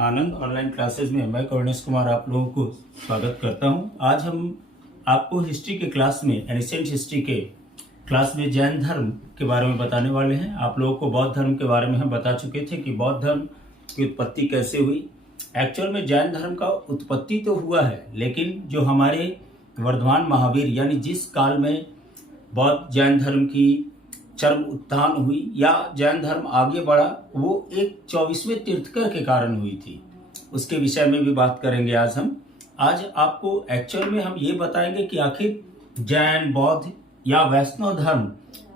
आनंद online classes में मैं करुणेश कुमार आप लोगों को स्वागत करता हूं। आज हम आपको हिस्ट्री के क्लास में एंशिएंट हिस्ट्री के क्लास में जैन धर्म के बारे में बताने वाले हैं। आप लोगों को बौद्ध धर्म के बारे में हम बता चुके थे कि बौद्ध धर्म की उत्पत्ति कैसे हुई। एक्चुअल में जैन धर्म का उत्पत्ति तो हुआ है, लेकिन जो हमारे वर्धमान महावीर यानी जिस काल में बौद्ध जैन धर्म की चरम उत्थान हुई या जैन धर्म आगे बढ़ा, वो एक 24वें तीर्थंकर के कारण हुई थी। उसके विषय में भी बात करेंगे आज हम। आज आपको एक्चुअल में हम ये बताएंगे कि आखिर जैन, बौद्ध या वैष्णव धर्म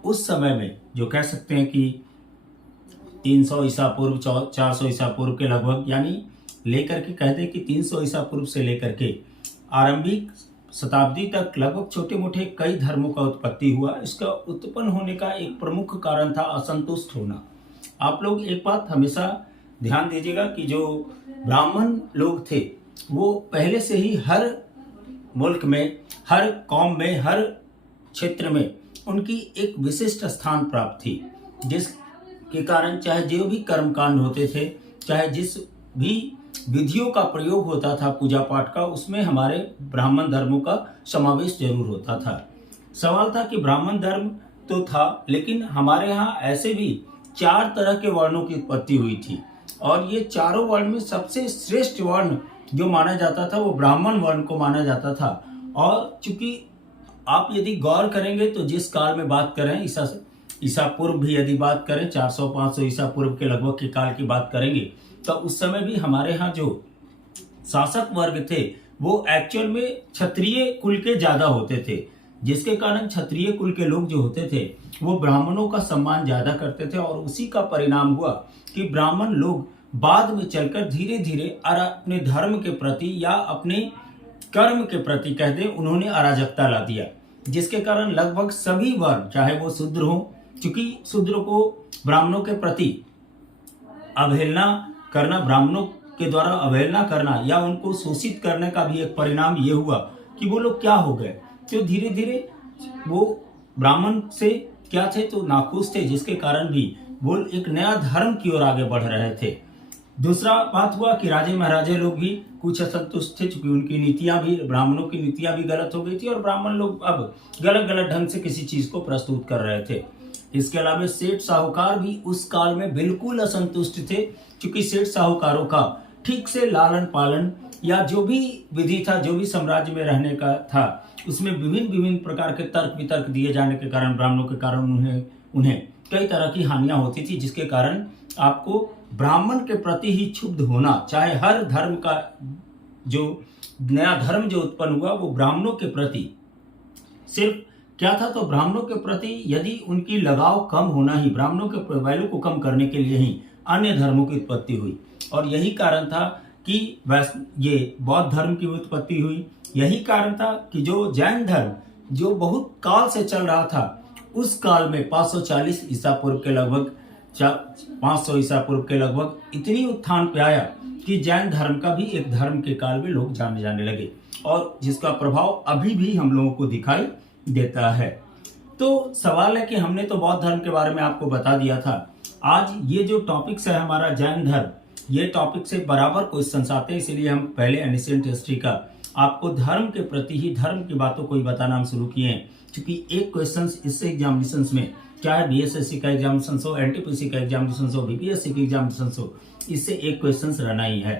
उस समय में जो कह सकते हैं कि 300 ईसा पूर्व 400 ईसा पूर्व के लगभग, यानी लेकर के कहते हैं कि 300 ईसा पूर्व से लेकर के आरंभिक शताब्दी तक लगभग छोटे मोटे कई धर्मों का उत्पत्ति हुआ। इसका उत्पन्न होने का एक प्रमुख कारण था असंतुष्ट होना। आप लोग एक बात हमेशा ध्यान दीजिएगा कि जो ब्राह्मण लोग थे वो पहले से ही हर मुल्क में, हर कौम में, हर क्षेत्र में उनकी एक विशिष्ट स्थान प्राप्त थी, जिसके कारण चाहे जो भी कर्मकांड होते थे, चाहे जिस भी विधियों का प्रयोग होता था पूजा पाठ का, उसमें हमारे ब्राह्मण धर्मों का समावेश जरूर होता था। सवाल था कि ब्राह्मण धर्म तो था, लेकिन हमारे यहाँ ऐसे भी 4 तरह के वर्णों की उत्पत्ति हुई थी, और ये चारों वर्ण में सबसे श्रेष्ठ वर्ण जो माना जाता था वो ब्राह्मण वर्ण को माना जाता था। और चूंकि आप यदि गौर करेंगे तो जिस काल में बात करें, ईसा पूर्व भी यदि बात करें, 400-500 ईसा पूर्व के लगभग के काल की बात करेंगे, तो उस समय भी हमारे यहाँ जो शासक वर्ग थे वो एक्चुअल में क्षत्रिय कुल के ज्यादा होते थे, जिसके कारण क्षत्रिय कुल के लोग जो होते थे वो ब्राह्मणों का सम्मान ज्यादा करते थे। और उसी का परिणाम हुआ कि ब्राह्मण लोग बाद में चलकर धीरे धीरे अपने धर्म के प्रति या अपने कर्म के प्रति कह दें, उन्होंने अराजकता ला दिया, जिसके कारण लगभग सभी वर्ण, चाहे वो शूद्र हो, चूंकि शूद्र को ब्राह्मणों के प्रति अवहेलना करना, ब्राह्मणों के द्वारा अवहेलना करना या उनको शोषित करने का भी एक परिणाम ये हुआ कि वो लोग क्या हो गए, तो धीरे धीरे वो ब्राह्मण से क्या थे तो नाखुश थे, जिसके कारण भी वो एक नया धर्म की ओर आगे बढ़ रहे थे। दूसरा बात हुआ कि राजे महाराजे लोग भी कुछ असंतुष्ट थे, क्योंकि उनकी नीतियां भी, ब्राह्मणों की नीतियां भी गलत हो गई थी और ब्राह्मण लोग अब गलत गलत ढंग से किसी चीज को प्रस्तुत कर रहे थे। इसके अलावा सेठ साहूकार भी उस काल में बिल्कुल असंतुष्ट थे, क्योंकि सेठ साहूकारों का ठीक से लालन पालन या जो भी विधि था, जो भी साम्राज्य में रहने का था, उसमें विभिन्न प्रकार के तर्क वितर्क दिए जाने के कारण ब्राह्मणों के कारण उन्हें कई तरह की हानियां होती थी, जिसके कारण आपको ब्राह्मण के प्रति ही क्षुब्ध होना, चाहे हर धर्म का जो नया धर्म जो उत्पन्न हुआ वो ब्राह्मणों के प्रति सिर्फ क्या था, तो ब्राह्मणों के प्रति यदि उनकी लगाव कम होना ही, ब्राह्मणों के वैल्यू को कम करने के लिए ही अन्य धर्मों की उत्पत्ति हुई। और यही कारण था कि ये बौद्ध धर्म की उत्पत्ति हुई। यही कारण था कि जो जैन धर्म जो बहुत काल से चल रहा था, उस काल में 540 ईसा पूर्व के लगभग 500 ईसा पूर्व के लगभग इतनी उत्थान पे आया कि जैन धर्म का भी एक धर्म के काल में लोग जाने लगे, और जिसका प्रभाव अभी भी हम लोगों को दिखाई देता है। तो सवाल है कि हमने तो बौद्ध धर्म के बारे में आपको बता दिया था। आज ये जो टॉपिक्स है हमारा जैन धर्म, ये टॉपिक से बराबर क्वेश्चंस आते हैं, इसलिए हम पहले एंशिएंट हिस्ट्री का आपको धर्म के प्रति ही, धर्म की बातों को ही बताना हम शुरू किए हैं, क्योंकि एक क्वेश्चन इससे एग्जामिनेशन में, चाहे बीएसएससी का एग्जामिनेशन हो, एनटीपीसी का एग्जामिनेशन हो, बीपीएससी का एग्जामिनेशन हो, इससे एक क्वेश्चन रहना ही है।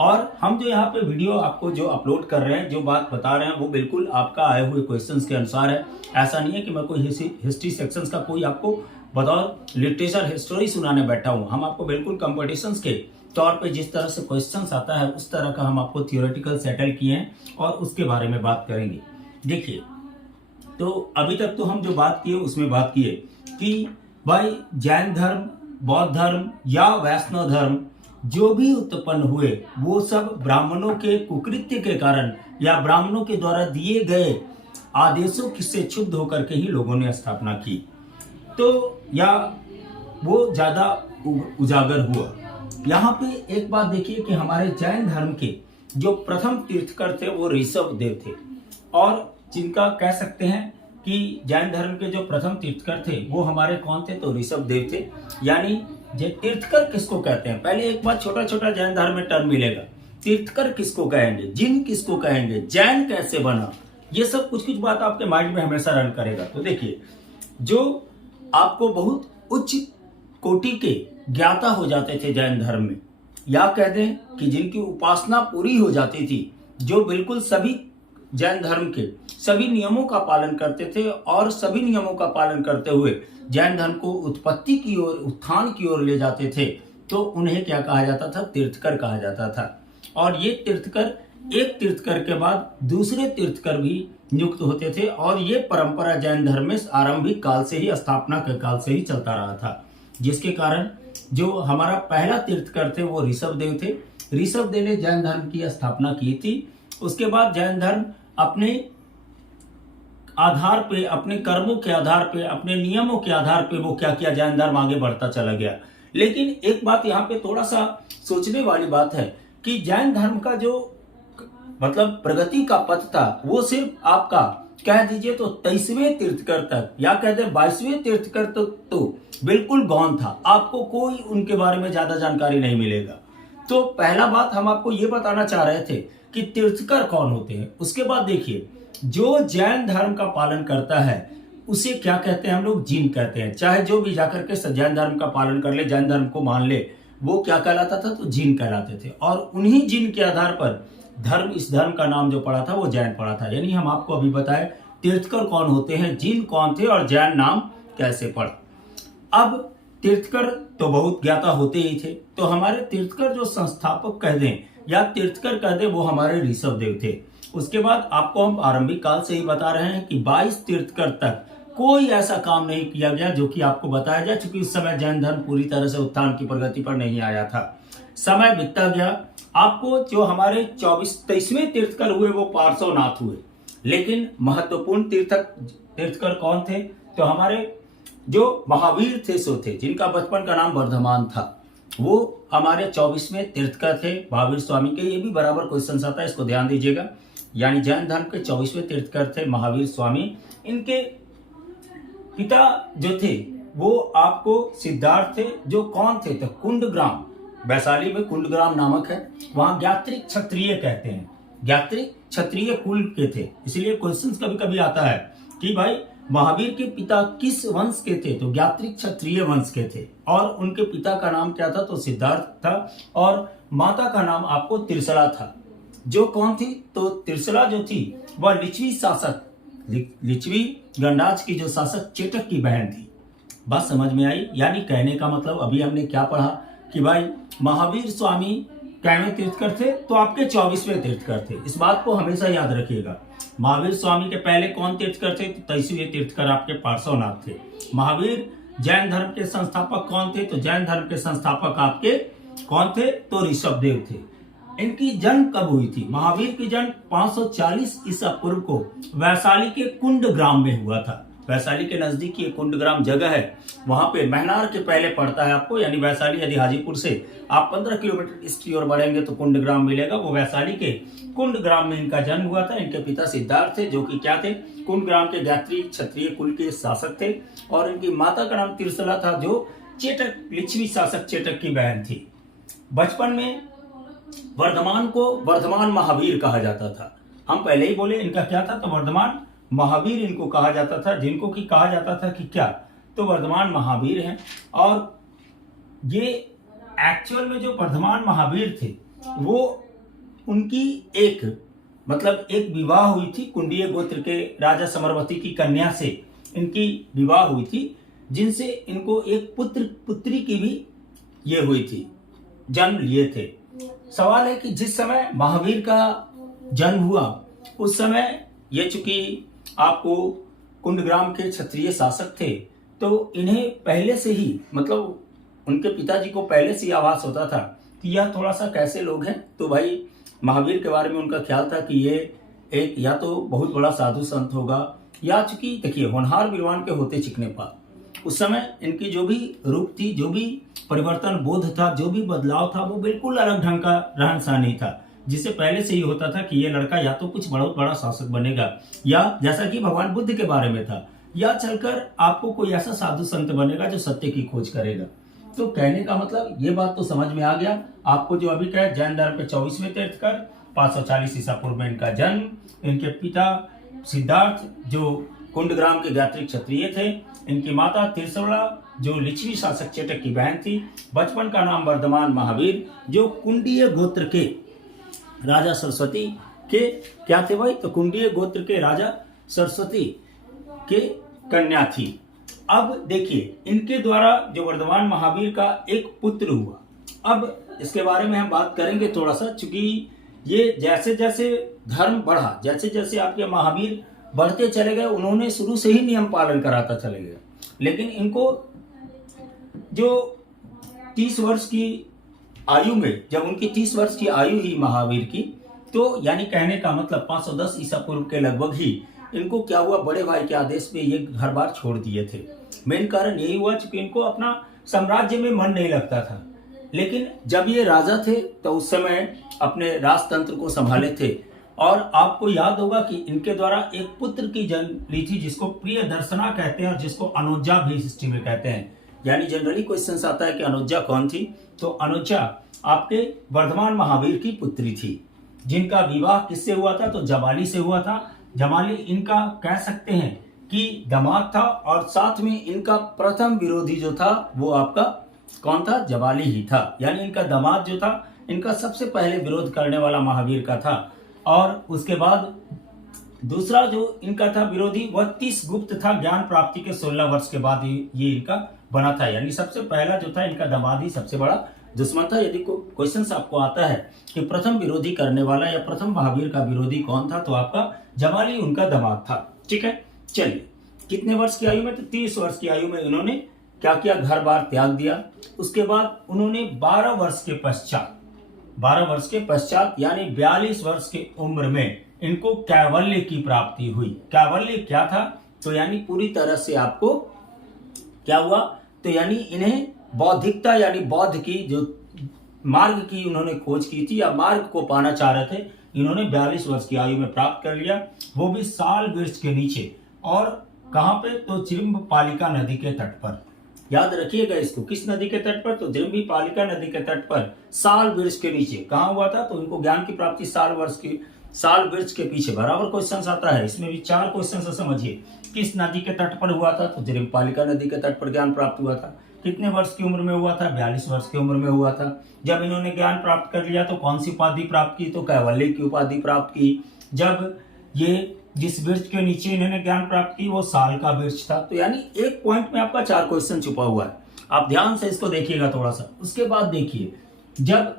और हम जो यहाँ पे वीडियो आपको जो अपलोड कर रहे हैं, जो बात बता रहे हैं, वो बिल्कुल आपका आए हुए क्वेश्चंस के अनुसार है। ऐसा नहीं है कि मैं कोई हिस्ट्री सेक्शंस का कोई आपको बतौर लिटरेचर हिस्टोरी सुनाने बैठा हूँ। हम आपको बिल्कुल कंपटीशंस के तौर पे जिस तरह से क्वेश्चंस आता है उस तरह का हम आपको थियोरेटिकल सेटल किए हैं और उसके बारे में बात करेंगे। देखिए, तो अभी तक तो हम जो बात किए उसमें बात किए कि भाई जैन धर्म, बौद्ध धर्म या वैष्णव धर्म जो भी उत्पन्न हुए वो सब ब्राह्मणों के कुकृत्य के कारण या ब्राह्मणों के द्वारा दिए गए आदेशों से क्षुब्ध होकर के ही लोगों ने स्थापना की, तो या वो ज्यादा उजागर हुआ। यहाँ पे एक बात देखिए कि हमारे जैन धर्म के जो प्रथम तीर्थकर थे वो ऋषभ देव थे, और जिनका कह सकते हैं कि जैन धर्म के जो प्रथम तीर्थकर थे वो हमारे कौन थे, तो ऋषभ देव थे। यानी ये तीर्थकर किसको कहते हैं, पहले एक बार छोटा छोटा जैन धर्म में टर्म मिलेगा। तीर्थकर किसको कहेंगे, जिन किसको कहेंगे, जैन कैसे बना, ये सब कुछ कुछ बात आपके माइंड में हमेशा रन करेगा। तो देखिए, जो आपको बहुत उच्च कोटि के ज्ञाता हो जाते थे जैन धर्म में, या कह दें कि जिनकी उपासना पूरी हो जाती थी, जो बिल्कुल सभी जैन धर्म के सभी नियमों का पालन करते थे और सभी नियमों का पालन करते हुए जैन धर्म को उत्पत्ति की ओर, उत्थान की ओर ले जाते थे, तो उन्हें क्या कहा जाता था, तीर्थकर कहा जाता था। और ये तीर्थकर, एक तीर्थकर के बाद दूसरे तीर्थकर भी नियुक्त होते थे, और ये परंपरा जैन धर्म में आरंभिक काल से ही, स्थापना के काल से ही चलता रहा था, जिसके कारण जो हमारा पहला तीर्थकर थे वो ऋषभदेव थे। ऋषभदेव ने जैन धर्म की स्थापना की थी। उसके बाद जैन धर्म अपने आधार पे, अपने कर्मों के आधार पे, अपने नियमों के आधार पे वो क्या किया, जैन धर्म आगे बढ़ता चला गया। लेकिन एक बात यहाँ पे थोड़ा सा सोचने वाली बात है कि जैन धर्म का जो मतलब प्रगति का पथ था, वो सिर्फ आपका कह दीजिए तो 23वें तीर्थकर तक, या कहते 22वें तीर्थकर तक तो बिल्कुल गौण था। आपको कोई उनके बारे में ज्यादा जानकारी नहीं मिलेगा। तो पहला बात हम आपको ये बताना चाह रहे थे कि तीर्थकर कौन होते हैं। उसके बाद देखिए, जो जैन धर्म का पालन करता है उसे क्या कहते हैं, हम लोग जीन कहते हैं। चाहे जो भी जाकर के जैन धर्म का पालन कर ले, जैन धर्म को मान ले, वो क्या कहलाता था, तो जीन कहलाते थे। और उन्हीं जीन के आधार पर धर्म, इस धर्म का नाम जो पड़ा था वो जैन पड़ा था। यानी हम आपको अभी बताए तीर्थकर कौन होते हैं, जीन कौन थे और जैन नाम कैसे पड़ा। अब तीर्थकर तो बहुत ज्ञाता होते ही थे, तो हमारे तीर्थकर जो संस्थापक कह दें या तीर्थकर कह दें, वो हमारे ऋषभदेव थे। उसके बाद आपको हम आरंभिक काल से ही बता रहे हैं कि 22 तीर्थकर तक कोई ऐसा काम नहीं किया गया जो कि आपको बताया जाए, क्योंकि उस समय जैन धर्म पूरी तरह से उत्थान की प्रगति पर नहीं आया था। समय बीतता गया। आपको जो हमारे 23वें तीर्थकर हुए वो पार्श्वनाथ हुए, लेकिन महत्वपूर्ण तीर्थकर कौन थे, तो हमारे जो महावीर थे सो थे, जिनका बचपन का नाम वर्धमान था, वो हमारे 24वें तीर्थकर थे, महावीर स्वामी के। ये भी बराबर क्वेश्चन आता है, इसको ध्यान दीजिएगा। यानी जैन धर्म के 24वें तीर्थकर थे महावीर स्वामी। इनके पिता जो थे वो आपको सिद्धार्थ थे, जो कौन थे, तो कुंडग्राम, वैशाली में कुंडग्राम नामक है, वहां ज्ञात्रिक क्षत्रिय कहते हैं, ज्ञात्रिक क्षत्रिय कुल के थे। इसलिए क्वेश्चंस कभी कभी आता है कि भाई महावीर के पिता किस वंश के थे, तो ज्ञात्रिक क्षत्रिय वंश के थे। और उनके पिता का नाम क्या था, तो सिद्धार्थ था, और माता का नाम आपको त्रिशला था। जो कौन थी, तो त्रिशला जो थी वह लिच्छवी शासक, लिच्छवी गणराज्य की जो शासक चेटक की बहन थी। बात समझ में आई। यानी कहने का मतलब अभी हमने क्या पढ़ा कि भाई महावीर स्वामी कैवें तीर्थकर थे, तो आपके 24वें तीर्थकर थे। इस बात को हमेशा याद रखिएगा। महावीर स्वामी के पहले कौन तीर्थकर थे, तो 23वें तीर्थकर आपके पार्श्वनाथ थे। महावीर जैन धर्म के संस्थापक कौन थे, तो जैन धर्म के संस्थापक आपके कौन थे, तो ऋषभदेव थे। इनकी जन्म कब हुई थी, महावीर की जन्म 540 ईसा पूर्व को वैशाली के कुंड ग्राम में हुआ था। वैशाली के नजदीक ये कुंड ग्राम जगह है, वहां पे महनार के पहले पड़ता है आपको। यानी वैशाली यदि हाजीपुर से आप 15 किलोमीटर ईस्ट की ओर बढ़ेंगे तो कुंड ग्राम मिलेगा। वो वैशाली के कुंड ग्राम में इनका जन्म हुआ था। इनके पिता सिद्धार्थ थे, जो कि क्या थे, कुंड ग्राम के ज्ञात्रिक क्षत्रिय कुल के शासक थे। और इनकी माता का नाम त्रिशला था, जो चेटक, लिच्छवी शासक चेटक की बहन थी। बचपन में वर्धमान को वर्धमान महावीर कहा जाता था। हम पहले ही बोले इनका क्या था, तो वर्धमान महावीर इनको कहा जाता था, जिनको कि कहा जाता था कि क्या, तो वर्धमान महावीर हैं। और ये एक्चुअल में जो वर्धमान महावीर थे, वो उनकी एक विवाह हुई थी, कुंडीय गोत्र के राजा समरवती की कन्या से इनकी विवाह हुई थी, जिनसे इनको एक पुत्री की भी ये हुई थी, जन्म लिए थे। सवाल है कि जिस समय महावीर का जन्म हुआ उस समय ये चूंकि आपको कुंडग्राम के क्षत्रिय शासक थे, तो इन्हें पहले से ही उनके पिताजी को पहले से ही आभास होता था कि यह थोड़ा सा कैसे लोग हैं। तो भाई महावीर के बारे में उनका ख्याल था कि ये एक या तो बहुत बड़ा साधु संत होगा, या चूंकि देखिए होनहार विद्वान के होते चिकने पात। उस समय इनकी जो भी रूप थी, जो भी परिवर्तन बोध था, जो भी बदलाव था, वो बिल्कुल अलग ढंग का रहन सहन ही था, जिससे पहले से ही होता था कि ये लड़का या तो कुछ बहुत बड़ा शासक बनेगा, या जैसा कि भगवान बुद्ध के बारे में था, या चलकर आपको कोई ऐसा साधु संत बनेगा जो सत्य की खोज करेगा। तो कहने का मतलब ये बात तो समझ में आ गया आपको। जो अभी कहा जैन धर्म के 24वें तीर्थकर, 540 ईसा पूर्व में इनका जन्म। इनके पिता सिद्धार्थ जो कुंडग्राम के गात्रिक क्षत्रिय थे। इनकी माता तिरसवड़ा जो लिच्छवी शासक चेटक की बहन थी। बचपन का नाम वर्धमान महावीर जो कुंडीय गोत्र के राजा सरस्वती के क्या थे भाई, तो कुंडीय गोत्र के राजा सरस्वती के कन्या थी। अब देखिए इनके द्वारा जो वर्धमान महावीर का एक पुत्र हुआ। अब इसके बारे में हम बात करेंगे थोड़ा सा, चूंकि ये जैसे जैसे धर्म बढ़ा, जैसे जैसे आपके महावीर बढ़ते चले गए, उन्होंने शुरू से ही नियम पालन कराता चले गए। लेकिन इनको जो 30 वर्ष की आयु में, जब उनकी 30 वर्ष की आयु ही महावीर की, तो यानी कहने का मतलब 510 ईसा पूर्व के लगभग ही इनको क्या हुआ, बड़े भाई के आदेश पे ये घर बार छोड़ दिए थे। मेन कारण यही हुआ क्योंकि इनको अपना साम्राज्य में मन नहीं लगता था। लेकिन जब ये राजा थे तो उस समय अपने राजतंत्र को संभाले थे। और आपको याद होगा कि इनके द्वारा एक पुत्र की जन्म ली थी जिसको प्रिय दर्शना कहते हैं और जिसको अनुजा भी हिस्ट्री में कहते हैं। यानी जनरली क्वेश्चन आता है कि अनुजा कौन थी, तो अनुजा आपके वर्धमान महावीर की पुत्री थी जिनका विवाह किससे हुआ था, तो जमाली से हुआ था। जमाली इनका कह सकते हैं कि दामाद था और साथ में इनका प्रथम विरोधी जो था वो आपका कौन था, जबाली ही था। यानी इनका दामाद जो था इनका सबसे पहले विरोध करने वाला महावीर का था। और उसके बाद दूसरा जो इनका था विरोधी वह 30 गुप्त था। ज्ञान प्राप्ति के 16 वर्ष के बाद ये इनका बना था। यानी सबसे पहला जो था इनका दामाद ही सबसे बड़ा दुश्मन था। यदि क्वेश्चन आपको आता है कि प्रथम विरोधी करने वाला या प्रथम महावीर का विरोधी कौन था, तो आपका जमाली उनका दामाद था। ठीक है, चलिए कितने वर्ष की आयु में, तो 30 वर्ष की आयु में इन्होंने क्या किया, घर बार त्याग दिया। उसके बाद उन्होंने 12 वर्ष के पश्चात यानी 42 वर्ष की उम्र में इनको कैवल्य की प्राप्ति हुई। कैवल्य क्या था, तो यानी पूरी तरह से आपको क्या हुआ, तो यानी इन्हें बौद्धिकता यानी बौद्ध की जो मार्ग की उन्होंने खोज की थी या मार्ग को पाना चाह रहे थे, इन्होंने 42 वर्ष की आयु में प्राप्त कर लिया, वो भी साल वृक्ष के नीचे। और कहां पे, तो जृंभपालिका नदी के तट पर। याद रखिएगा इसको, किस नदी के तट पर, तो जृंभपालिका नदी के तट पर साल वृक्ष के नीचे। कहां हुआ था, तो इनको ज्ञान की प्राप्ति साल वृक्ष के पीछे। बराबर क्वेश्चन आता है, इसमें भी 4 क्वेश्चन से समझिए। किस नदी के तट पर हुआ था, तो जृंभपालिका नदी के तट पर ज्ञान प्राप्त हुआ था। कितने वर्ष की उम्र में हुआ था, 42 वर्ष की उम्र में हुआ था। जब इन्होंने ज्ञान प्राप्त कर लिया तो कौन सी उपाधि प्राप्त की, तो कैवल्य की उपाधि प्राप्त की। जब ये जिस वृक्ष के नीचे इन्होंने ज्ञान प्राप्त की वो साल का वृक्ष था। तो यानी एक पॉइंट में आपका 4 क्वेश्चन छुपा हुआ है, आप ध्यान से इसको देखिएगा थोड़ा सा। उसके बाद देखिए, जब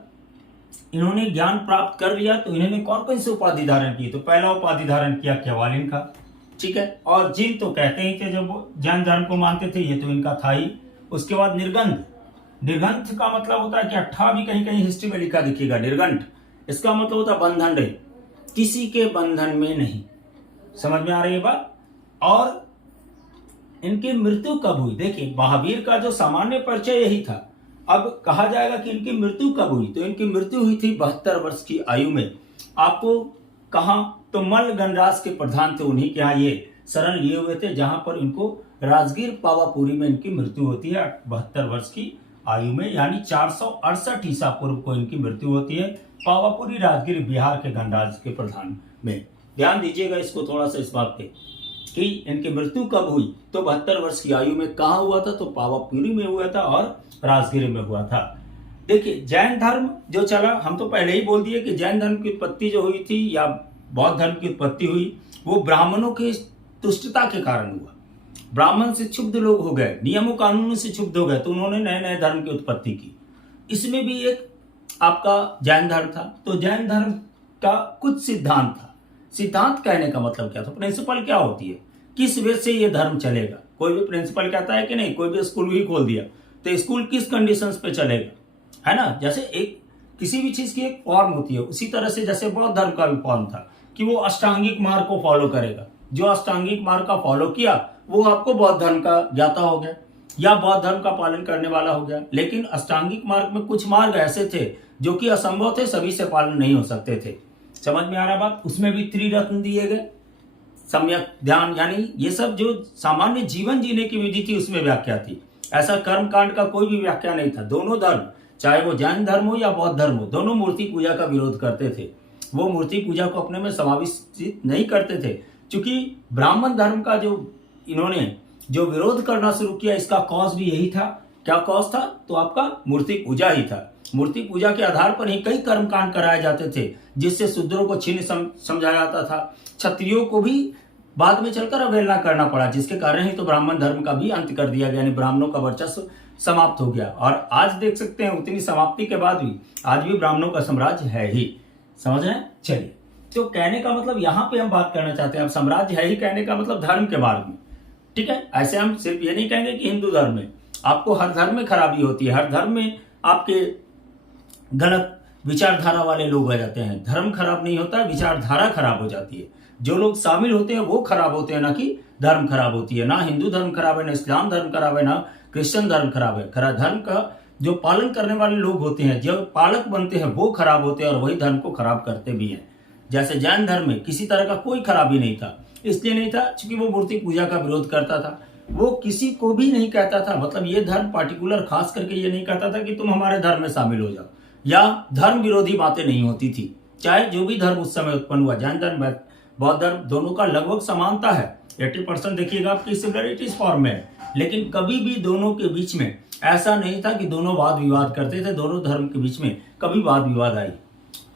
इन्होंने ज्ञान प्राप्त कर लिया तो इन्होंने कौन कौन सी उपाधि धारण की, तो पहला उपाधि धारण किया केवालिन का। ठीक है, और जिन तो कहते ही थे, जब वो जैन धर्म को मानते थे, ये तो इनका था ही। उसके बाद निर्गंध। निर्गंध का मतलब होता है कि 18 भी कहीं कहीं हिस्ट्री में लिखा दिखेगा। निर्गंठ इसका मतलब होता है बंधन रहे, किसी के बंधन में नहीं। समझ में आ रही है बात। और इनकी मृत्यु कब हुई, देखिए महावीर का जो सामान्य परिचय यही था। अब कहा जाएगा कि इनकी मृत्यु कब हुई, तो इनकी मृत्यु हुई थी 72 वर्ष की आयु में। आपको कहा, तो मल्ल गणराज के प्रधान थे, उन्हीं के यहाँ ये शरण लिए हुए थे, जहां पर इनको राजगीर पावापुरी में इनकी मृत्यु होती है 72 वर्ष की आयु में। यानी 468 ईसा पूर्व को इनकी मृत्यु होती है पावापुरी राजगीर बिहार के गणराज्य के प्रधान में। ध्यान दीजिएगा इसको थोड़ा सा, इस बात पे कि इनकी मृत्यु कब हुई, तो 72 वर्ष की आयु में। कहा हुआ था, तो पावापुरी में हुआ था और राजगीर में हुआ था। देखिए जैन धर्म जो चला, हम तो पहले ही बोल दिए कि जैन धर्म की उत्पत्ति जो हुई थी या बौद्ध धर्म की उत्पत्ति हुई, वो ब्राह्मणों की तुष्टता के कारण हुआ। ब्राह्मण से क्षुब्ध लोग हो गए, नियमों कानूनों से क्षुब्ध हो गए, तो उन्होंने नए नए धर्म की उत्पत्ति की। इसमें भी एक आपका जैन धर्म था। तो जैन धर्म का कुछ सिद्धांत था। सिद्धांत कहने का मतलब क्या था, प्रिंसिपल क्या होती है, किस वे से ये धर्म चलेगा। कोई भी प्रिंसिपल कहता है कि नहीं, कोई भी स्कूल ही खोल दिया तो स्कूल किस कंडीशंस पे चलेगा, है ना। जैसे एक किसी भी चीज की एक फॉर्म होती है, उसी तरह से जैसे बौद्ध धर्म का भी फॉर्म था कि वो अष्टांगिक मार्ग को फॉलो करेगा। जो अष्टांगिक मार्ग का फॉलो किया वो आपको बौद्ध धर्म का ज्ञाता हो गया या बौद्ध धर्म का पालन करने वाला हो गया। लेकिन अष्टांगिक मार्ग में कुछ मार्ग ऐसे थे जो कि असंभव थे, सभी से पालन नहीं हो सकते थे। समझ में आ रहा बात। उसमें भी त्रिरत्न दिए गए, सम्यक ध्यान, यानी ये सब जो सामान्य जीवन जीने की विधि थी उसमें व्याख्या थी। ऐसा कर्म कांड का कोई भी व्याख्या नहीं था। दोनों धर्म, चाहे वो जैन धर्म हो या बौद्ध धर्म हो, दोनों मूर्ति पूजा का विरोध करते थे। वो मूर्ति पूजा को अपने में समाविष्ट नहीं करते थे, क्योंकि ब्राह्मण धर्म का जो इन्होंने जो विरोध करना शुरू किया, इसका कॉज भी यही था। क्या कॉज था? तो आपका मूर्ति पूजा ही था। मूर्ति पूजा के आधार पर ही कई कर्म कांड कराए जाते थे, जिससे शूद्रों को छीन समझा जाता था। क्षत्रियों को भी बाद में चलकर अवहेलना करना पड़ा, जिसके कारण ही तो ब्राह्मण धर्म का भी अंत कर दिया गया, यानी ब्राह्मणों का वर्चस्व समाप्त हो गया। और आज देख सकते हैं उतनी समाप्ति के बाद भी आज भी ब्राह्मणों का साम्राज्य है ही। समझ रहे हैं? चलिए, तो कहने का मतलब यहाँ पे हम बात करना चाहते हैं, अब साम्राज्य है ही कहने का मतलब धर्म के मार्ग में। ठीक है, ऐसे हम सिर्फ ये नहीं कहेंगे कि हिंदू धर्म में, आपको हर धर्म में खराबी होती है, हर धर्म में आपके गलत विचारधारा वाले लोग आ जाते हैं। धर्म खराब नहीं होता, विचारधारा खराब हो जाती है। जो लोग शामिल होते हैं वो खराब होते हैं, ना कि धर्म खराब होती है। ना हिंदू धर्म खराब है, ना इस्लाम धर्म खराब है, ना क्रिश्चियन धर्म खराब है। खरा धर्म का जो पालन करने वाले लोग होते हैं, जो पालक बनते हैं, वो खराब होते हैं और वही धर्म को खराब करते भी हैं। जैसे जैन धर्म में किसी तरह का कोई खराबी नहीं था, इसलिए नहीं था क्योंकि वो मूर्ति पूजा का विरोध करता था। वो किसी को भी नहीं कहता था, मतलब ये धर्म पार्टिकुलर खास करके ये नहीं कहता था कि तुम हमारे धर्म में शामिल हो जाओ, या धर्म विरोधी बातें नहीं होती थी। चाहे जो भी धर्म उस समय उत्पन्न हुआ, जैन धर्म बौद्ध धर्म, दोनों का लगभग समानता है। 80% देखिएगा आपकी सिमिलरिटीज फॉर्म में है, लेकिन कभी भी दोनों के बीच में ऐसा नहीं था कि दोनों वाद विवाद करते थे। दोनों धर्म के बीच में कभी वाद विवाद आई,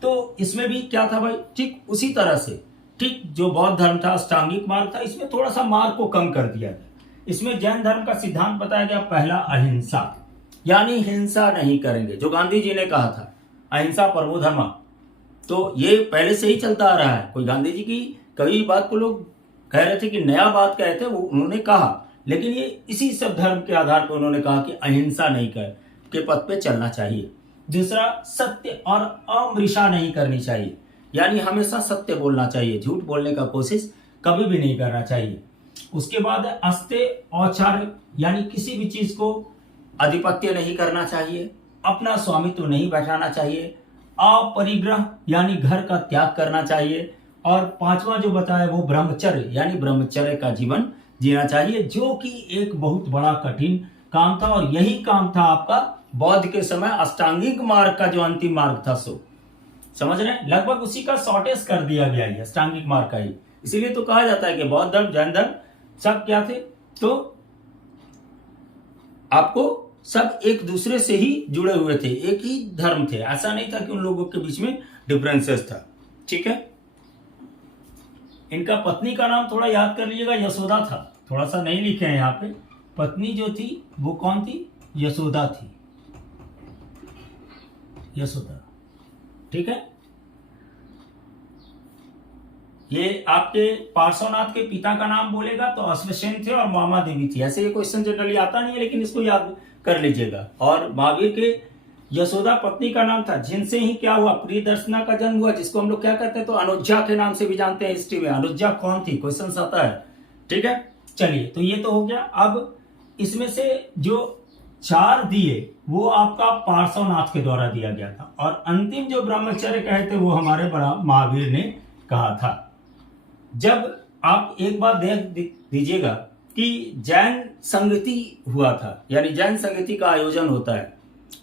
तो इसमें भी क्या था भाई, ठीक उसी तरह से, ठीक जो बौद्ध धर्म था अष्टांगिक मार्ग था, इसमें थोड़ा सा मार्ग को कम कर दिया गया। इसमें जैन धर्म का सिद्धांत बताया गया, पहला अहिंसा, यानी हिंसा नहीं करेंगे, जो गांधी जी ने कहा था अहिंसा परमो धर्म। तो ये पहले से ही चलता आ रहा है। कोई गांधी जी की कई बात को लोग कह रहे थे कि नया बात कह रहे थे, वो उन्होंने कहा, लेकिन ये इसी सब धर्म के आधार पर उन्होंने कहा कि अहिंसा नहीं कर के पथ पे चलना चाहिए। दूसरा, सत्य और अमृषा नहीं करनी चाहिए, यानी हमेशा सत्य बोलना चाहिए, झूठ बोलने का कोशिश कभी भी नहीं करना चाहिए। उसके बाद अस्ते औचार्य, यानी किसी भी चीज को आधिपत्य नहीं करना चाहिए, अपना स्वामित्व नहीं बैठाना चाहिए, अपरिग्रह यानी घर का त्याग करना चाहिए, और पांचवा जो बताया वो ब्रह्मचर्य यानी ब्रह्मचर्य का जीवन जीना चाहिए, जो कि एक बहुत बड़ा कठिन काम था। और यही काम था आपका बौद्ध के समय अष्टांगिक मार्ग का जो अंतिम मार्ग था। सो समझ रहे हैं, लगभग उसी का शॉर्टेज कर दिया गया है अष्टांगिक मार्ग का ही। इसीलिए तो कहा जाता है कि बौद्ध धर्म जैन धर्म सब क्या थे, तो आपको सब एक दूसरे से ही जुड़े हुए थे, एक ही धर्म थे। ऐसा नहीं था कि उन लोगों के बीच में डिफरेंसेस था। ठीक है, इनका पत्नी का नाम थोड़ा याद कर लीजिएगा, यशोदा था। थोड़ा सा नहीं लिखे हैं यहाँ पे, पत्नी जो थी वो कौन थी? यशोदा थी, यशोदा। ठीक है, ये आपके पार्श्वनाथ के पिता का नाम बोलेगा तो अश्वसेन थे और मामा देवी थी। ऐसे ये क्वेश्चन जनरली आता नहीं है, लेकिन इसको याद कर लीजिएगा। और महावीर के यशोदा पत्नी का नाम था, जिनसे ही क्या हुआ, प्रियदर्शना का जन्म हुआ, जिसको हम लोग क्या कहते हैं तो अनुज्जा के नाम से भी जानते हैं हिस्ट्री में। अनुज्जा कौन थी, क्वेश्चन आता है। ठीक है, चलिए, तो ये तो हो गया। अब इसमें से जो 4 दिए वो आपका पार्श्वनाथ के द्वारा दिया गया था, और अंतिम जो ब्रह्मचर्य कहे थे वो हमारे बड़ा महावीर ने कहा था। जब आप एक बार देख दीजिएगा कि जैन संगति हुआ था, यानी जैन संगति का आयोजन होता है,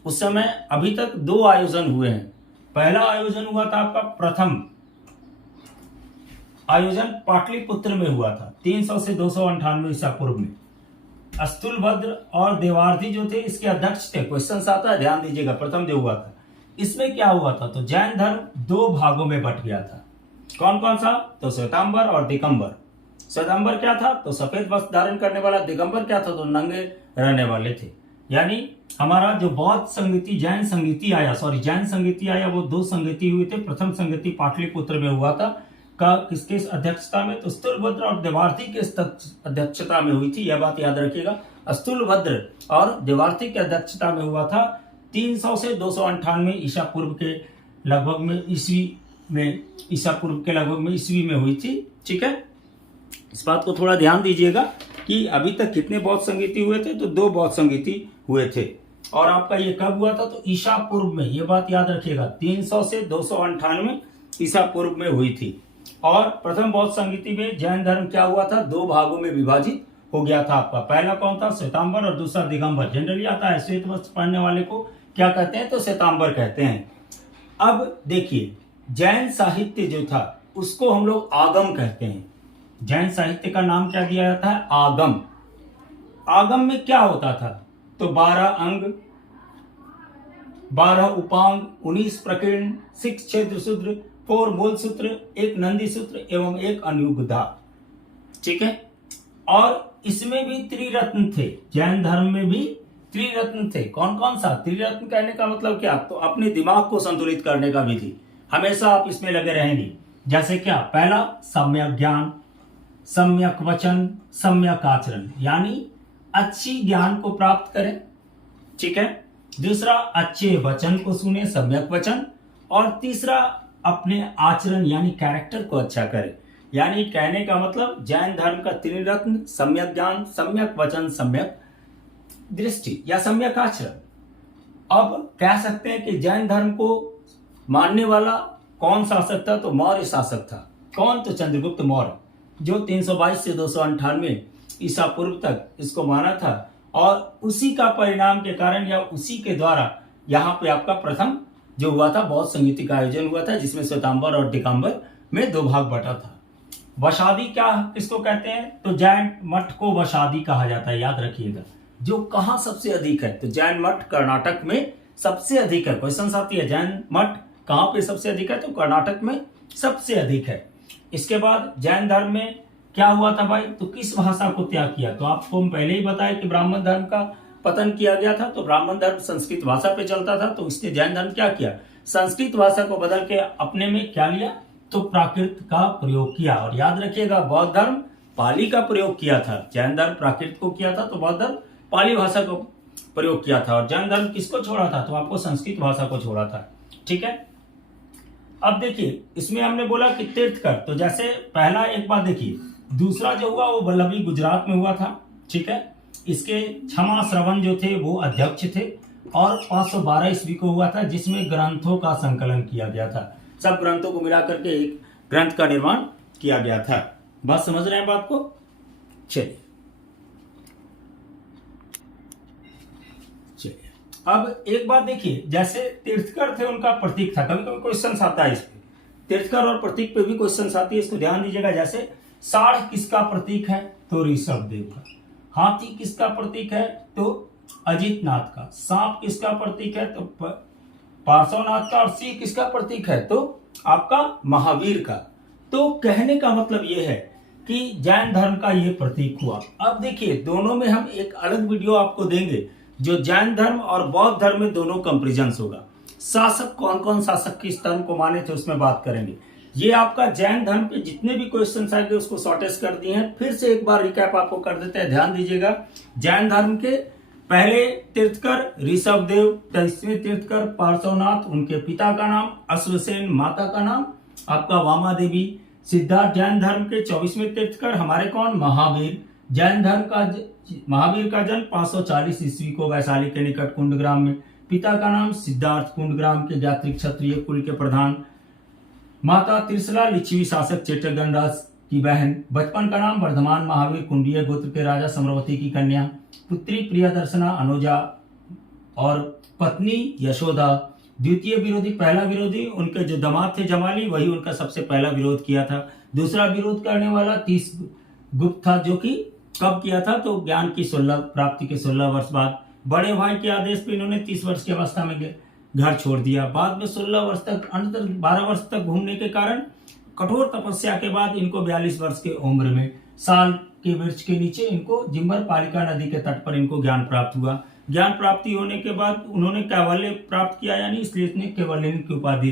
उस समय अभी तक 2 आयोजन हुए हैं। पहला आयोजन हुआ था आपका, प्रथम आयोजन पाटलिपुत्र में हुआ था 300 से 298 ईसा पूर्व में। स्थूलभद्र और देवार्थी जो थे इसके अध्यक्ष थे। क्वेश्चन आता है, ध्यान दीजिएगा। प्रथम जो हुआ था, इसमें क्या हुआ था, तो जैन धर्म 2 भागों में बट गया था। कौन कौन सा, तो श्वेतांबर और दिगंबर। श्वेतांबर क्या था, तो सफेद वस्त्र धारण करने वाला। दिगंबर क्या था, तो नंगे रहने वाले थे। यानी हमारा जो बौद्ध संगति जैन संगति आया, वो 2 संगति हुई थे। प्रथम संगति पाटलिपुत्र में हुआ था, का किसके अध्यक्षता में, तो स्थूलभद्र और देवार्थी के अध्यक्षता में हुई थी। यह बात याद रखिएगा, स्थूलभद्र और देवार्थी के अध्यक्षता में हुआ था। 300 से 298 ईसा पूर्व के लगभग में ईस्वी में हुई थी। ठीक है, इस बात को थोड़ा ध्यान दीजिएगा कि अभी तक कितने बौद्ध संगीति हुए थे, तो 2 बौद्ध संगीति हुए थे। और आपका ये कब हुआ था, तो ईसा पूर्व में, ये बात याद रखिएगा, 300 से 298 ईसा पूर्व में हुई थी। और प्रथम बौद्ध संगीति में जैन धर्म क्या हुआ था, 2 भागों में विभाजित हो गया था आपका। पहला कौन था? श्वेतांबर, और दूसरा दिगंबर। जनरली आता है श्वेत वस्त्र पहनने वाले को क्या कहते हैं? तो श्वेतांबर कहते हैं। अब देखिए, जैन साहित्य जो था उसको हम लोग आगम कहते हैं। जैन साहित्य का नाम क्या दिया जाता है? आगम। आगम में क्या होता था? तो 12 अंग, 12 उपांग, 19 प्रकीर्ण, 6 छिद्र सूत्र, 4 मूल सूत्र, 1 नंदी सूत्र एवं 1 अनुयुग्धा। ठीक है। और इसमें भी त्रिरत्न थे। जैन धर्म में भी त्रिरत्न थे। कौन कौन सा? त्रिरत्न कहने का मतलब क्या? तो अपने दिमाग को संतुलित करने का विधि, हमेशा आप इसमें लगे रहेंगे। जैसे क्या? पहला सम्यक ज्ञान, सम्यक वचन, सम्यक आचरण, यानी अच्छी ज्ञान को प्राप्त करें। ठीक है। दूसरा, अच्छे वचन को सुने, सम्यक वचन। और तीसरा, अपने आचरण यानी कैरेक्टर को अच्छा करें। यानी कहने का मतलब जैन धर्म का त्रिरत्न, सम्यक ज्ञान, सम्यक वचन, सम्यक दृष्टि या सम्यक आचरण। अब कह सकते हैं कि जैन धर्म को मानने वाला कौन शासक था? तो मौर्य शासक था। कौन? तो चंद्रगुप्त मौर्य, जो 322 से 298 ईसा पूर्व तक इसको माना था। और उसी का परिणाम के कारण या उसी के द्वारा यहाँ पे आपका प्रथम जो हुआ था बौद्ध संगीति का आयोजन हुआ था, जिसमें श्वेतांबर और दिगंबर में 2 भाग बटा था। वशादी क्या किसको कहते हैं? तो जैन मठ को वशादी कहा जाता है, याद रखिएगा। जो कहाँ सबसे अधिक है? तो जैन मठ कर्नाटक में सबसे अधिक है। क्वेश्चन आती है जैन मठ कहाँ पे सबसे अधिक है? तो कर्नाटक में सबसे अधिक है। इसके बाद जैन धर्म में क्या हुआ था भाई? तो किस भाषा को त्याग किया? तो आपको हम पहले ही बताया कि ब्राह्मण धर्म का पतन किया गया था। तो ब्राह्मण धर्म संस्कृत भाषा पे चलता था, तो इसने जैन धर्म क्या किया? संस्कृत भाषा को बदल के अपने में क्या लिया? तो प्राकृत का प्रयोग किया। और याद रखिएगा, बौद्ध धर्म पाली का प्रयोग किया था। जैन धर्म प्राकृत को किया था, तो बौद्ध धर्म पाली भाषा को प्रयोग किया था। और जैन धर्म किसको छोड़ा था? तो आपको संस्कृत भाषा को छोड़ा था। ठीक है। अब देखिए, इसमें हमने बोला कि तीर्थकर, तो जैसे पहला एक बात देखिए, दूसरा जो हुआ वो वल्लभी गुजरात में हुआ था। ठीक है। इसके क्षमा श्रवण जो थे वो अध्यक्ष थे, और 512 ईस्वी को हुआ था, जिसमें ग्रंथों का संकलन किया गया था। सब ग्रंथों को मिला करके एक ग्रंथ का निर्माण किया गया था। बात समझ रहे हैं बात को? चलिए अब एक बात देखिए, जैसे तीर्थकर थे उनका प्रतीक था। कभी कभी क्वेश्चन आता है इस पे, तीर्थकर और प्रतीक पे भी क्वेश्चन आती है, इसको ध्यान दीजिएगा। जैसे साढ़ किसका प्रतीक है? तो ऋषभ देव का। हाथी किसका प्रतीक है? तो अजितनाथ का। सांप किसका प्रतीक है? तो पार्श्वनाथ का। और सिंह किसका प्रतीक है? तो आपका महावीर का। तो कहने का मतलब यह है कि जैन धर्म का ये प्रतीक हुआ। अब देखिए, दोनों में हम एक अलग वीडियो आपको देंगे, जो जैन धर्म और बौद्ध धर्म में दोनों कंपेरिजन होगा। शासक कौन कौन शासक किस धर्म को माने थे उसमें बात करेंगे। ये आपका जैन धर्म पे जितने भी क्वेश्चन आएंगे उसको शॉर्टेज कर दिए हैं। फिर से एक बार रिकैप आपको कर देते हैं, ध्यान दीजिएगा। जैन धर्म के पहले तीर्थकर ऋषभ देव, 23वें तीर्थकर पार्श्वनाथ, उनके पिता का नाम अश्वसेन, माता का नाम आपका वामा देवी। सिद्धार्थ जैन धर्म के 24वें तीर्थकर हमारे कौन? महावीर। जैन धर्म का महावीर का जन्म 540 ईस्वी को वैशाली के निकट कुंडग्राम में। पिता का नाम सिद्धार्थ, कुंडग्राम के जात्रिक क्षत्रिय कुल के प्रधान। माता त्रिशला, लिच्छवी शासक चेटक गणराज की बहन। बचपन का नाम वर्धमान महावीर, कुंडीय गोत्र के राजा सम्रावती की कन्या। पुत्री प्रियदर्शना, अनुजा, और पत्नी यशोदा। द्वितीय विरोधी, पहला विरोधी उनके जो दामाद थे जमाली, वही उनका सबसे पहला विरोध किया था। दूसरा विरोध करने वाला 30 गुप्त था, जो कि कब किया था? तो ज्ञान की 16 प्राप्ति के 16 वर्ष बाद। बड़े भाई के आदेश पर इन्होंने 30 वर्ष की अवस्था में घर छोड़ दिया। बाद में 16 वर्ष तक, अंत 12 वर्ष तक घूमने के कारण कठोर तपस्या के बाद इनको 42 वर्ष की उम्र में साल के वृक्ष के नीचे इनको जिम्बर पालिका नदी के तट पर इनको ज्ञान प्राप्त हुआ। ज्ञान प्राप्ति होने के बाद उन्होंने कैवल्य प्राप्त किया, यानी इसलिए इसने कैवल्यन की उपाधि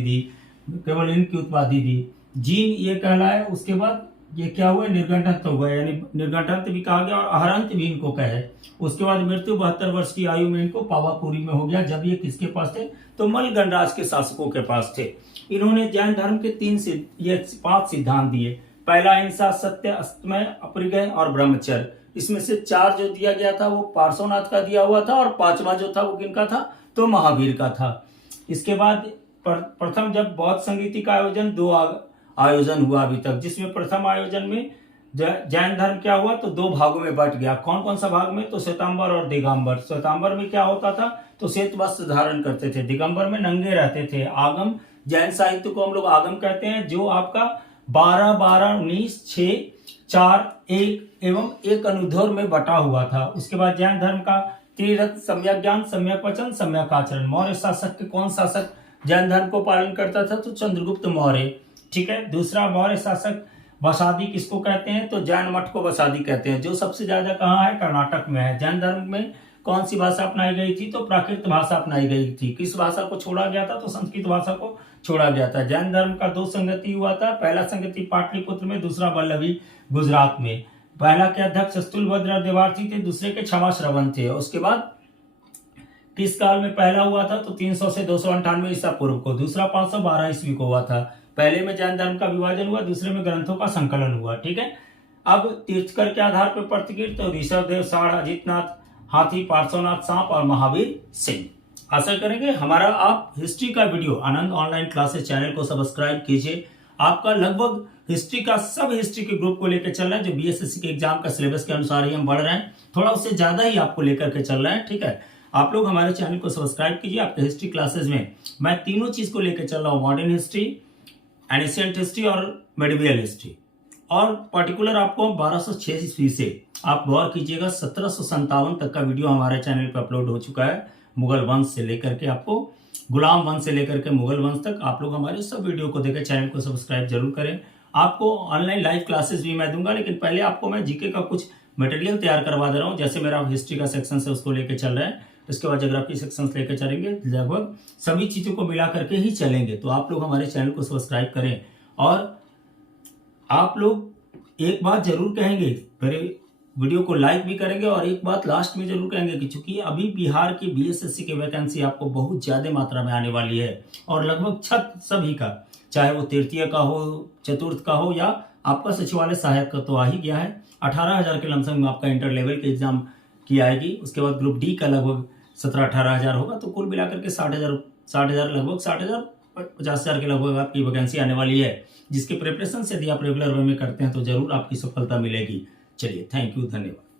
दी। जीन ये कहलाए। उसके बाद ये क्या हुआ? निर्घंटंत हुआ, यानी निर्घंटंत भी कहा गया और अहरंत भी इनको कहे। उसके बाद मृत्यु 72 वर्ष की आयु में इनको पावापुरी में हो गया। जब ये किसके पास थे? तो मल गणराज के शासकों के पास थे। इन्होंने जैन धर्म के 5 सिद्धांत दिए। पहला हिंसा, सत्य, अस्तमय, अपरिग्रह और ब्रह्मचर्य। इसमें से 4 जो दिया गया था वो पार्श्वनाथ का दिया हुआ था, और 5वां जो था वो किनका था? तो महावीर का था। इसके बाद प्रथम जब बौद्ध संगीति का आयोजन 2 आयोजन हुआ अभी तक, जिसमें प्रथम आयोजन में जैन धर्म क्या हुआ तो दो भागों में बट गया। कौन कौन सा भाग में? तो श्वेतांबर और दिगंबर। श्वेतांबर में क्या होता था? तो श्वेत वस्त्र धारण करते थे। दिगंबर में नंगे रहते थे। आगम, जैन साहित्य को हम लोग आगम कहते हैं, जो आपका 12, 12, 19, 6, 4, 1 एवं 1 अनुध्वर में बटा हुआ था। उसके बाद जैन धर्म का त्रिरत्न, सम्यक ज्ञान, सम्यक वचन, सम्यक आचरण। मौर्य शासक के कौन शासक जैन धर्म को पालन करता था? तो चंद्रगुप्त मौर्य। ठीक है। दूसरा, मौर्य शासक वसादी किसको कहते हैं? तो जैन मठ को वसादी कहते हैं, जो सबसे ज्यादा कहाँ है? कर्नाटक में है। जैन धर्म में कौन सी भाषा अपनाई गई थी? तो प्राकृत भाषा अपनाई गई थी। किस भाषा को छोड़ा गया था? तो संस्कृत भाषा को छोड़ा गया था। जैन धर्म का 2 संगति हुआ था। पहला संगति पाटलिपुत्र में, दूसरा वल्लभी गुजरात में। पहला के अध्यक्ष स्थूलभद्र देवार्थी थे, दूसरे के क्षमा श्रवण थे। उसके बाद किस काल में पहला हुआ था? तो 300 से 298 ईसा पूर्व को। दूसरा 512 ईस्वी को हुआ था। पहले में जैन धर्म का विभाजन हुआ, दूसरे में ग्रंथों का संकलन हुआ। ठीक है। अब तीर्थकर के आधार पर प्रतिकीर्त तो ऋषभदेव, साढ़, अजितनाथ, हाथी, पार्श्वनाथ, सांप और महावीर सिंह। आशा करेंगे हमारा आप हिस्ट्री का वीडियो आनंद ऑनलाइन क्लासेस चैनल को सब्सक्राइब कीजिए। आपका लगभग हिस्ट्री का सब हिस्ट्री के ग्रुप को लेकर चल रहा है, जो बीएसएससी के एग्जाम का सिलेबस के अनुसार ही हम बढ़ रहे हैं। थोड़ा उससे ज्यादा ही आपको लेकर के चल रहे हैं। ठीक है। आप लोग हमारे चैनल को सब्सक्राइब कीजिए। आपके हिस्ट्री क्लासेस में मैं तीनों चीज को लेकर चल रहा हूँ, मॉडर्न हिस्ट्री, एंशिएंट हिस्ट्री और मेडिवल हिस्ट्री। और पर्टिकुलर आपको 1206 ईस्वी से आप गौर कीजिएगा 1757 तक का वीडियो हमारे चैनल पर अपलोड हो चुका है। मुगल वंश से लेकर के आपको गुलाम वंश से लेकर के मुगल वंश तक आप लोग हमारे सब वीडियो को देकर चैनल को सब्सक्राइब जरूर करें। आपको ऑनलाइन लाइव क्लासेस भी मैं दूंगा, लेकिन पहले आपको मैं जीके का कुछ मटेरियल तैयार करवा दे रहा हूँ। जैसे मेरा हिस्ट्री का सेक्शन है उसको लेकर चल रहा है, इसके बाद ज्योग्राफी सेक्शन लेकर चलेंगे। लगभग सभी चीजों को मिला करके ही चलेंगे। तो आप लोग हमारे चैनल को सब्सक्राइब करें। और आप लोग एक बात जरूर कहेंगे, मेरे वीडियो को लाइक भी करेंगे, और एक बात लास्ट में जरूर कहेंगे कि चूंकि अभी बिहार की बीएसएससी की वैकेंसी आपको बहुत ज्यादा मात्रा में आने वाली है, और लगभग छत सभी का, चाहे वो तृतीय का हो, चतुर्थ का हो, या आपका सचिवालय सहायक का तो आ ही गया है। 18,000 के लमसम में आपका इंटर लेवल के एग्जाम की आएगी। उसके बाद ग्रुप डी का लगभग 17-18 हजार होगा। तो कुल मिलाकर के 60,000 लगभग 60,000 50,000 के लगभग आपकी वैकेंसी आने वाली है, जिसके प्रिपरेशन से यदि आप रेगुलर वे में करते हैं तो जरूर आपकी सफलता मिलेगी। चलिए, थैंक यू, धन्यवाद।